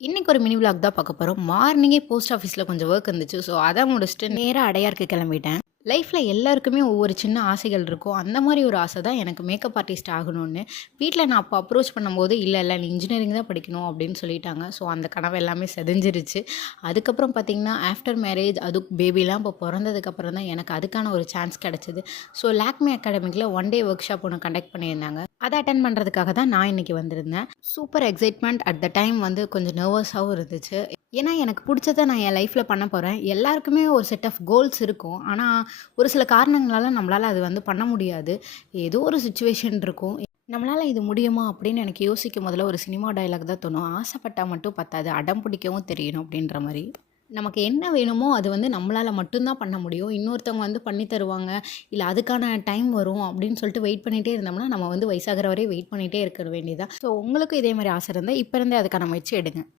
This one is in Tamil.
இன்னைக்கு ஒரு மினி விளாக் தான் பார்க்க போறோம். மார்னிங்கே போஸ்ட் ஆஃபீஸ்ல கொஞ்சம் வொர்க் இருந்துச்சு. ஸோ அத முடிச்சுட்டு நேரா அடையாருக்கு கிளம்பிட்டேன். லைஃப்ல எல்லாருக்குமே ஒவ்வொரு சின்ன ஆசைகள் இருக்கும். அந்த மாரி ஒரு ஆசை தான் எனக்கு மேக்கப் ஆர்டிஸ்ட் ஆகணும்னு. வீட்ல நான் அப்போ அப்ரோச் பண்ணும்போது, இல்ல நீ இன்ஜினியரிங் தான் படிக்கணும் அப்படின்னு சொல்லிட்டாங்க. ஸோ அந்த கனவு எல்லாமே செதஞ்சிருச்சு. அதுக்கப்புறம் பார்த்தீங்கன்னா, ஆஃப்டர் மேரேஜ் அதுவும் பேபிலாம் இப்போ பொறந்ததுக்கப்புறம் தான் எனக்கு அதுக்கான ஒரு சான்ஸ் கிடைச்சது. ஸோ லாக்மே அகாடமிக்ல ஒன் டே ஒர்க் ஷாப் ஒண்ணு கண்டக்ட் பண்ணியிருந்தாங்க. அத அட்டெண்ட் பண்றதுக்காக தான் நான் இன்னைக்கு வந்திருந்தேன். Super excitement at the time வந்து கொஞ்சம் நர்வஸாவும் இருந்துச்சு. ஏன்னா எனக்கு புடிச்சத நான் என் லைஃப்ல பண்ண போறேன். எல்லாருக்குமே ஒரு செட் ஆஃப் கோல்ஸ் இருக்கும். ஆனா, ஒரு சில காரணங்களால நம்மளால அது வந்து பண்ண முடியாது. ஏதோ ஒரு சிச்சுவேஷன் இருக்கும். நம்மளால இது முடியுமா? அப்படின்னு எனக்கு யோசிக்கும் போதெல்லாம் ஒரு சினிமா டயலாக் தான் தோணும். ஆசைப்பட்டா மட்டும் பத்தாது, அடம் பிடிக்கவும் தெரியணும் அப்படின்ற மாரி. நமக்கு என்ன வேணுமோ அது வந்து நம்மளால மட்டும் தான் பண்ண முடியும். இன்னொருத்தவங்க வந்து பண்ணி தருவாங்க. இல்ல அதுக்கான டைம் வரும் அப்படின்னு சொல்லிட்டு வெயிட் பண்ணிட்டே இருந்தோம்னா, நம்ம வந்து வயசாகுற வரையும் வெயிட் பண்ணிட்டே இருக்க வேண்டியது தான். ஸோ உங்களுக்கும் இதே மாரி ஆசை இருந்தா, இப்ப இருந்தே அதுக்கான முயற்சி எடுங்க.